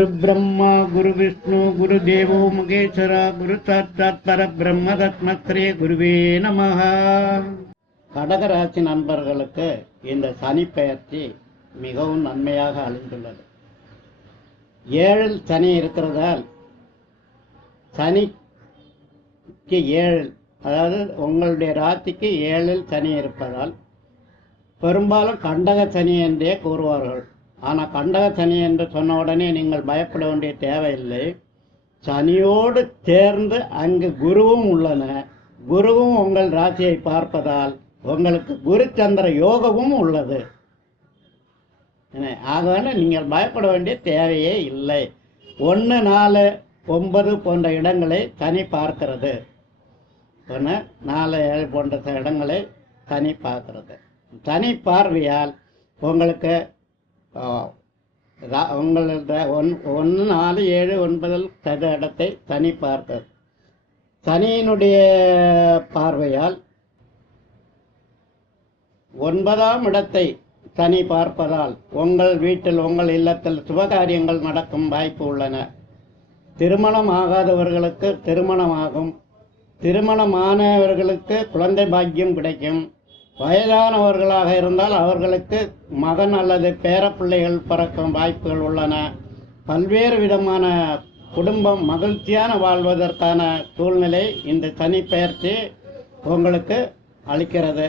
குரு பிரம்மா குரு விஷ்ணு குரு தேவோ மகேஸ்வரா குரு சாட்சாத் பரபிரம்ம தஸ்மஸ்ரீ குருவே நமஹ. கடகராசி நண்பர்களுக்கு இந்த சனி பெயர்ச்சி மிகவும் நன்மையாக அழிந்துள்ளது. 7 சனி இருக்கிறதால் சனிக்கு 7, அதாவது உங்களுடைய ராசிக்கு 7 சனி இருப்பதால் பெரும்பாலும் கண்டக சனி என்றே கூறுவார்கள். ஆனால் கண்டக சனி என்று சொன்ன உடனே நீங்கள் பயப்பட வேண்டிய தேவையில்லை. சனியோடு சேர்ந்து அங்கு குருவும் உள்ளன. குருவும் உங்கள் ராசியை பார்ப்பதால் உங்களுக்கு குரு சந்திர யோகமும் உள்ளது. ஆகவே நீங்கள் பயப்பட வேண்டிய தேவையே இல்லை. 1, 4, 9 போன்ற இடங்களை சனி பார்க்கிறது. 1, 4, 7 போன்ற இடங்களை சனி பார்க்கிறது. சனி பார்வையால் உங்களுக்கு உங்களோட 1, 4, 7, 9 இடத்தை சனி பார்க்கிறது. சனியினுடைய பார்வையால் 9ஆம் இடத்தை சனி பார்ப்பதால் உங்கள் வீட்டில் உங்கள் இல்லத்தில் சுபகாரியங்கள் நடக்கும் வாய்ப்பு உள்ளன. திருமணம் ஆகாதவர்களுக்கு திருமணமாகும். திருமணமானவர்களுக்கு குழந்தை பாக்கியம் கிடைக்கும். வயதானவர்களாக இருந்தால் அவர்களுக்கு மகன் அல்லது பேரப்பிள்ளைகள் பிறக்கும் வாய்ப்புகள் உள்ளன. பல்வேறு விதமான குடும்பம் மகிழ்ச்சியான வாழ்வதற்கான சூழ்நிலை இந்த சனி பெயர்ச்சி உங்களுக்கு அளிக்கிறது.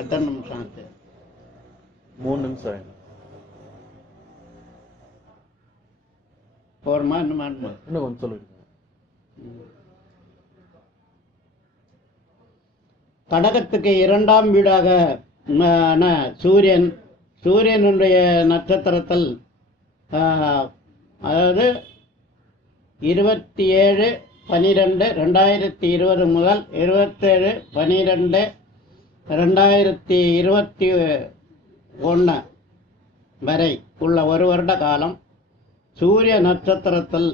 எத்தனை நிமிஷம் ஆச்சு? 3 நிமிஷம். போருமா? இன்னும் கொஞ்சம் சொல்லுங்க. கடகத்துக்கு 2ஆம் வீடாக சூரியனுடைய நட்சத்திரத்தில், அதாவது 27/12/2020 முதல் 27/12/2021 வரை உள்ள 1 வருட காலம் சூரிய நட்சத்திரத்தில்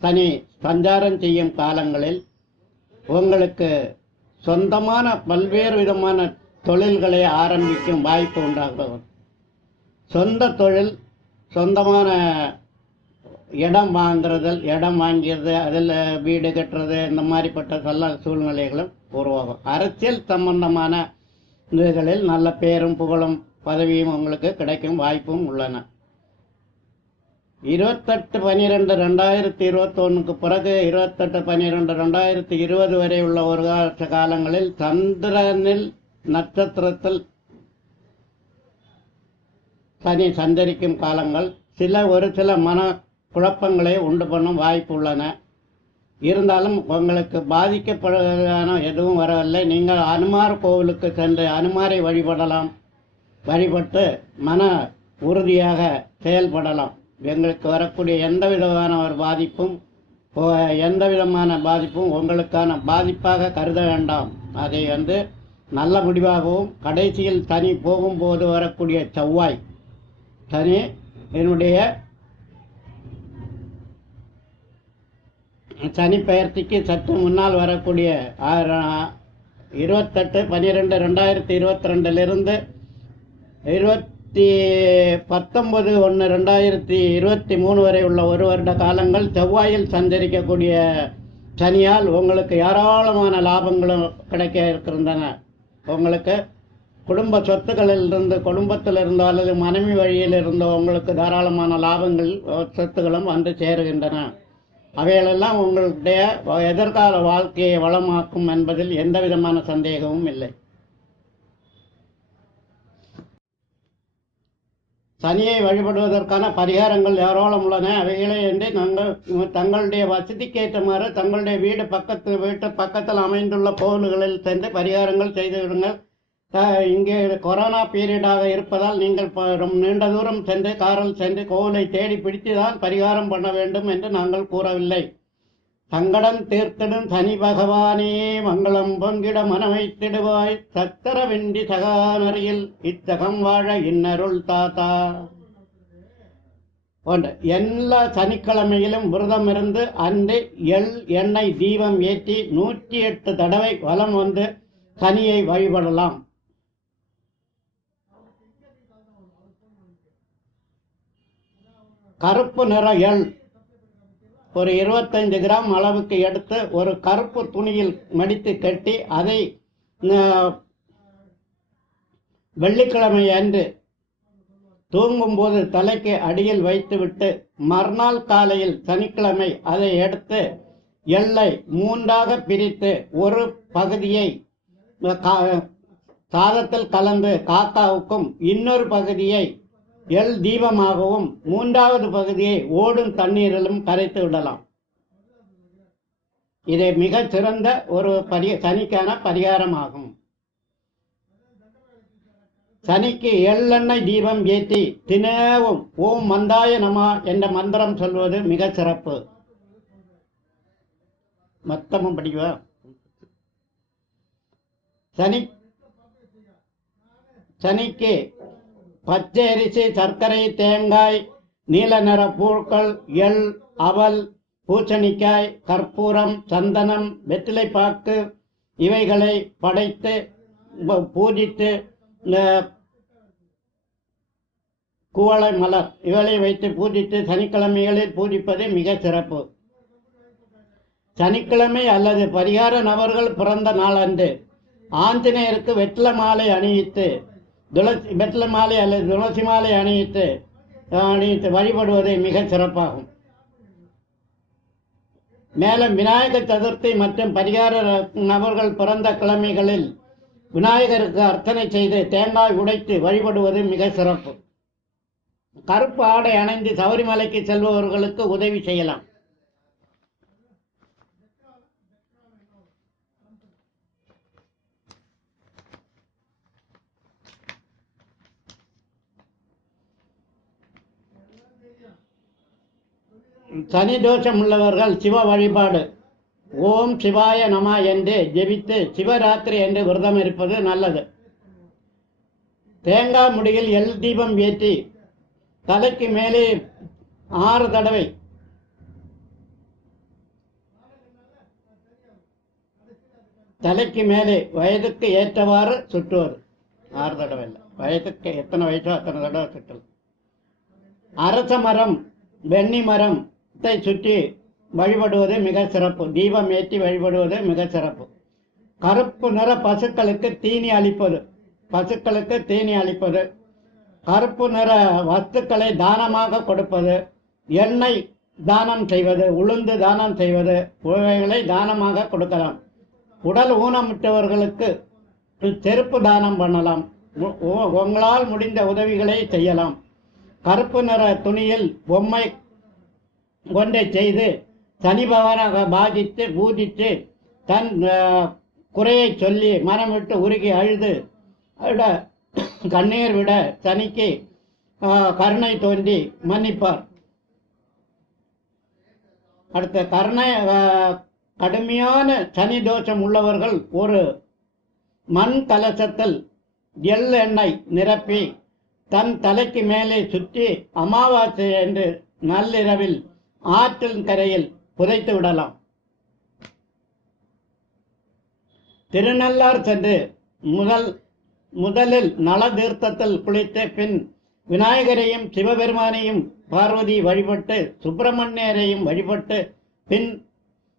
சனி சஞ்சாரம் செய்யும் காலங்களில் உங்களுக்கு சொந்தமான பல்வேறு விதமான தொழில்களை ஆரம்பிக்கும் வாய்ப்பு உண்டாகிறது. சொந்த தொழில், சொந்தமான இடம் வாங்கியது, அதில் வீடு கட்டுறது, இந்த மாதிரிப்பட்ட நல்ல சூழ்நிலைகளும் உருவாகும். அரசியல் சம்பந்தமான இதுகளில் நல்ல பேரும் புகழும் பதவியும் உங்களுக்கு கிடைக்கும் வாய்ப்பும் உள்ளன. 28/12/2021 பிறகு 28/12/2020 வரை உள்ள 1 வருஷ காலங்களில் சந்திரனில் நட்சத்திரத்தில் சனி சஞ்சரிக்கும் காலங்கள் ஒரு சில மன குழப்பங்களை உண்டு பண்ணும் வாய்ப்பு உள்ளன. இருந்தாலும் உங்களுக்கு பாதிக்கப்படுவதான எதுவும் வரவில்லை. நீங்கள் அனுமார் கோவிலுக்கு சென்று அனுமாரை வழிபட்டு மன உறுதியாக செயல்படலாம். எங்களுக்கு வரக்கூடிய எந்த விதமான பாதிப்பும் உங்களுக்கான பாதிப்பாக கருத வேண்டாம். அதை நல்ல முடிவாகவும், கடைசியில் சனி போகும்போது வரக்கூடிய செவ்வாய், சனி என்னுடைய சனி பெயர்ச்சிக்கு சற்று முன்னால் வரக்கூடிய 28/12/2022 19/1/2023 வரை உள்ள 1 வருட காலங்கள் செவ்வாயில் சஞ்சரிக்கக்கூடிய சனியால் உங்களுக்கு ஏராளமான லாபங்களும் கிடைக்க இருக்கின்றன. உங்களுக்கு குடும்ப குடும்பத்தில் இருந்தோ அல்லது மனைவி வழியில் இருந்தோ உங்களுக்கு தாராளமான லாபங்கள், சொத்துக்களும் வந்து சேருகின்றன. அவைகளெல்லாம் உங்களுடைய எதிர்கால வாழ்க்கையை வளமாக்கும் என்பதில் எந்த விதமான சந்தேகமும் இல்லை. சனியை வழிபடுவதற்கான பரிகாரங்கள் ஏராளம் உள்ளன. அவைகளை தங்களுடைய வசதிக்கேற்றமாறு தங்களுடைய வீட்டு பக்கத்தில் அமைந்துள்ள கோவில்களில் சென்று பரிகாரங்கள் செய்து விடுங்கள். இங்கே கொரோனா பீரியடாக இருப்பதால் நீங்கள் நீண்ட தூரம் காரில் சென்று கோவிலை தேடி பிடித்துதான் பரிகாரம் பண்ண வேண்டும் என்று நாங்கள் கூறவில்லை. சங்கடம் தீர்த்திடும் சனி பகவானே, மங்களம் பொங்கிட மனமைத்திடுவாய், சக்கரவின்றி சகானரியில் இத்தகம் வாழ இன்னருள் தாத்தா போன்ற எல்லா சனிக்கிழமையிலும் விரதம் இருந்து அன்று எண்ணெய் தீபம் ஏற்றி 108 தடவை வலம் வந்து சனியை வழிபடலாம். கருப்பு நிற எள் ஒரு 25 கிராம் அளவுக்கு எடுத்து ஒரு கருப்பு துணியில் மடித்து கட்டி அதை வெள்ளிக்கிழமை அன்று தூங்கும்போது தலைக்கு அடியில் வைத்துவிட்டு மறுநாள் காலையில் சனிக்கிழமை அதை எடுத்து எள்ளை 3ஆக பிரித்து ஒரு பகுதியை சாதத்தில் கலந்து காக்காவுக்கும், இன்னொரு பகுதியை எள் தீபமாகவும், 3வது பகுதியை ஓடும் தண்ணீரிலும் கரைத்து விடலாம். இது மிக சிறந்த ஒரு சனிக்கான பரிகாரமாகும். சனிக்கு எள்ளெண்ணெய் தீபம் ஏற்றி தினமும் ஓம் மந்தாய நம என்ற மந்திரம் சொல்வது மிக சிறப்பு. மொத்தமும் படிக்குவா. சனிக்கு பச்சை அரிசி, சர்க்கரை, தேங்காய், நீல நிற பூக்கள், எள், அவல், பூசணிக்காய், கற்பூரம், சந்தனம், வெற்றிலைப்பாக்கு இவைகளை படைத்து பூஜித்து குவளை மலர் இவளை வைத்து பூஜித்து சனிக்கிழமைகளில் பூஜிப்பது மிக சிறப்பு. சனிக்கிழமை அல்லது பரிகார நபர்கள் பிறந்த நாளன்று ஆஞ்சநேயருக்கு வெற்றிலை மாலை அணிவித்து வெற்றிலை மாலை அல்லது துளசி மாலை அணிவித்து வழிபடுவது மிக சிறப்பாகும். மேலும் விநாயகர் சதுர்த்தி மற்றும் பரிகார நபர்கள் பிறந்த கிழமைகளில் விநாயகருக்கு அர்ச்சனை செய்து தேங்காய் உடைத்து வழிபடுவது மிக சிறப்பு. கருப்பு ஆடை அணிந்து சபரிமலைக்கு செல்பவர்களுக்கு உதவி செய்யலாம். சனி தோஷம் உள்ளவர்கள் சிவ வழிபாடு ஓம் சிவாய நம என்று ஜெபித்து சிவராத்திரி என்று விரதம் இருப்பது நல்லது. தேங்காய் முடியில் எள் தீபம் ஏற்றி தலைக்கு மேலே 6 தடவை தலைக்கு மேலே வயதுக்கு ஏற்றவாறு சுற்றுவது. 6 தடவை இல்லை, வயதுக்கு எத்தனை வயசோ அத்தனை தடவை சுற்றல். அரச மரம், வெண்ணி மரத்தை சுற்றி வழிபடுவது மிக சிறப்பு. தீபம் ஏற்றி வழிபடுவது மிக சிறப்பு. கருப்பு நிற பசுக்களுக்கு தீனி அளிப்பது, கருப்பு நிற வஸ்துக்களை தானமாக கொடுப்பது, எண்ணெய் தானம் செய்வது, உளுந்து தானம் செய்வது, இவைகளை தானமாக கொடுக்கலாம். உடல் ஊனமுற்றவர்களுக்கு செருப்பு தானம் பண்ணலாம். உங்களால் முடிந்த உதவிகளை செய்யலாம். கருப்பு நிற துணியில் பொம்மை கொண்டை செய்து சனி பகவானாக பாதித்து பூஜித்து தன் குறையை சொல்லி மனம் விட்டு உருகி அழுது கண்ணீர் விட சனிக்கு கருணை தோன்றி மன்னிப்பார். அடுத்த கடுமையான சனி தோஷம் உள்ளவர்கள் ஒரு மண் கலசத்தில் எள் எண்ணெய் நிரப்பி தன் தலைக்கு மேலே சுற்றி அமாவாசை என்று நள்ளிரவில் ஆற்றின் கரையில் புதைத்து விடலாம். திருநள்ளார் சென்று முதலில் நல தீர்த்தத்தில் குளித்து பின் விநாயகரையும் சிவபெருமானையும் பார்வதி வழிபட்டு சுப்பிரமணியரையும் வழிபட்டு பின்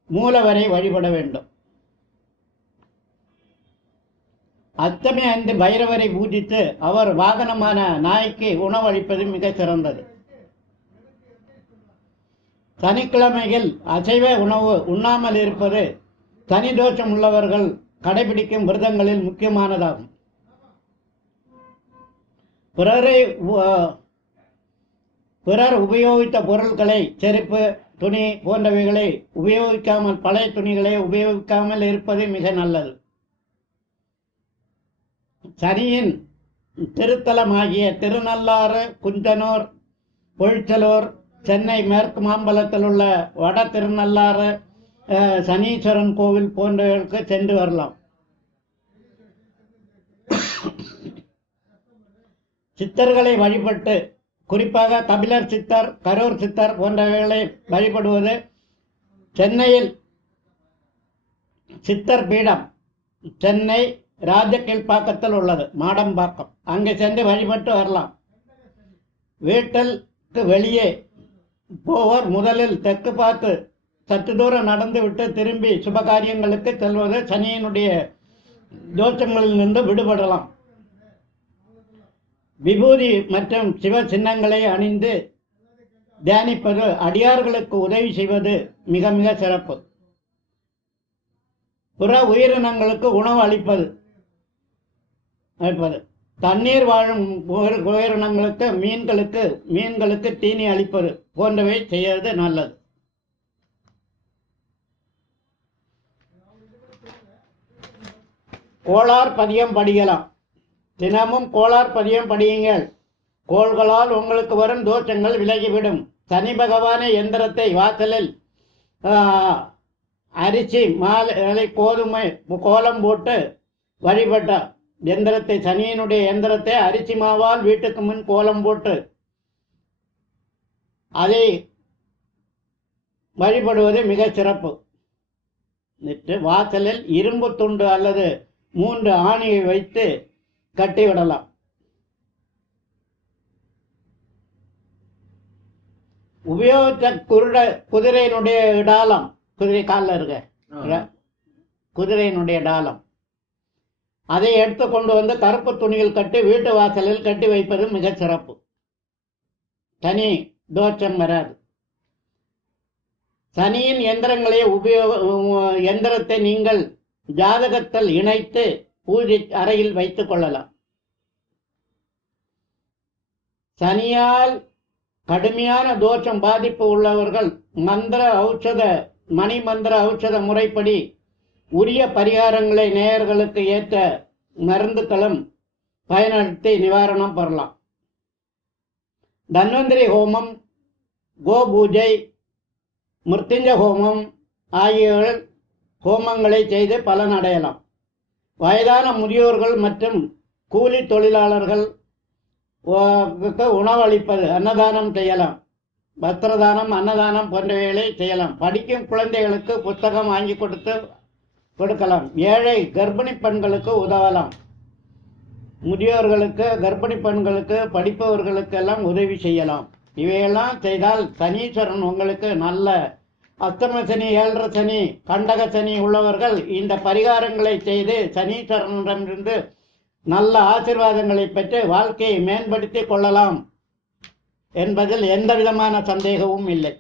மூலவரை வழிபட வேண்டும். அஷ்டமி அன்று பைரவரை பூஜித்து அவர் வாகனமான நாய்க்கு உணவளிப்பது மிக சிறந்தது. சனிக்கிழமையில் அசைவ உணவு உண்ணாமல் இருப்பது சனி தோஷம் உள்ளவர்கள் கடைபிடிக்கும் விரதங்களில் முக்கியமானதாகும். பிறர் உபயோகித்த பொருட்களை, செருப்பு, துணி போன்றவைகளை உபயோகிக்காமல், பழைய துணிகளை உபயோகிக்காமல் இருப்பது மிக நல்லது. சனியின் திருத்தலமாகிய திருநள்ளாறு, குஞ்சனூர், பொழிச்சலூர், சென்னை மேற்கு மாம்பலத்தில் உள்ள வட திருநள்ளாறு சனீஸ்வரன் கோவில் போன்றவர்களுக்கு சென்று வரலாம். சித்தர்களை வழிபட்டு, குறிப்பாக கபிலர் சித்தர், கரூர் சித்தர் போன்றவைகளை வழிபடுவது. சென்னையில் சித்தர் பீடம் சென்னை ராஜகீழ்ப்பாக்கத்தில் உள்ளது, மாடம்பாக்கம். அங்கே சென்று வழிபட்டு வரலாம். வீட்டிற்கு வெளியே போவர் முதலில் தெற்கு பார்த்து சற்று தூரம் நடந்துவிட்டு திரும்பி சுபகாரியங்களுக்கு செல்வது சனியினுடைய தோஷங்களில் நின்று விடுபடலாம். விபூதி மற்றும் சிவ சின்னங்களை அணிந்து தியானிப்பது, அடியார்களுக்கு உதவி செய்வது மிக மிக சிறப்பு. புற உயிரினங்களுக்கு உணவு அளிப்பது, தண்ணீர் வாழும் உயிரினங்களுக்கு மீன்களுக்கு தீனி அளிப்பது போன்றவை செய்வது நல்லது. கோளார் பதியம் படிக்கலாம். தினமும் கோளார் பதியம் படியுங்கள். கோள்களால் உங்களுக்கு வரும் தோஷங்கள் விலகிவிடும். சனி பகவான எந்திரத்தை வாசலில் அரிசி மாலை கோதுமை கோலம் போட்டு வழிபட்ட எந்திரத்தை, சனியினுடைய எந்திரத்தை அரிசி மாவால் வீட்டுக்கு முன் கோலம் போட்டு அதை வழிபடுவது மிக சிறப்பு. வாசலில் இரும்பு துண்டு அல்லது 3 ஆணியை வைத்து கட்டிவிடலாம். உபயோகித்த குதிரையினுடைய டாலம், குதிரை காலில் இருக்க குதிரையினுடைய டாலம், அதை எடுத்து கொண்டு வந்து கருப்பு துணியில் கட்டி வீட்டு வாசலில் கட்டி வைப்பது மிக சிறப்பு. சனி தோஷம் வராது. சனியின் எந்திரத்தை நீங்கள் ஜாதகத்தில் இணைத்து பூஜை அறையில் வைத்துக் கொள்ளலாம். சனியால் கடுமையான தோஷம் பாதிப்பு உள்ளவர்கள் மணி மந்திர ஔஷத முறைப்படி உரிய பரிகாரங்களை நேயர்களுக்கு ஏற்ற மருந்துகளும் பயன்படுத்தி நிவாரணம் பெறலாம். தன்வந்திரி ஹோமம், கோ பூஜை, மிருத்யுஞ்ச ஹோமம் ஆகிய ஹோமங்களை செய்து பலன் அடையலாம். வயதான முதியோர்கள் மற்றும் கூலி தொழிலாளர்கள் உணவளிப்பது, அன்னதானம் செய்யலாம். வஸ்திரதானம், அன்னதானம் போன்றவைகளை செய்யலாம். படிக்கும் குழந்தைகளுக்கு புத்தகம் வாங்கி கொடுக்கலாம். ஏழை கர்ப்பிணி பெண்களுக்கு உதவலாம். முதியோர்களுக்கு, கர்ப்பிணி பெண்களுக்கு, படிப்பவர்களுக்கெல்லாம் உதவி செய்யலாம். இவையெல்லாம் செய்தால் சனீஸ்வரன் உங்களுக்கு நல்ல அஷ்டம சனி, 7 சனி, கண்டக சனி உள்ளவர்கள் இந்த பரிகாரங்களை செய்து சனீஸ்வரனிடமிருந்து நல்ல ஆசீர்வாதங்களை பெற்று வாழ்க்கையை மேம்படுத்திக் கொள்ளலாம் என்பதில் எந்த விதமான சந்தேகமும் இல்லை.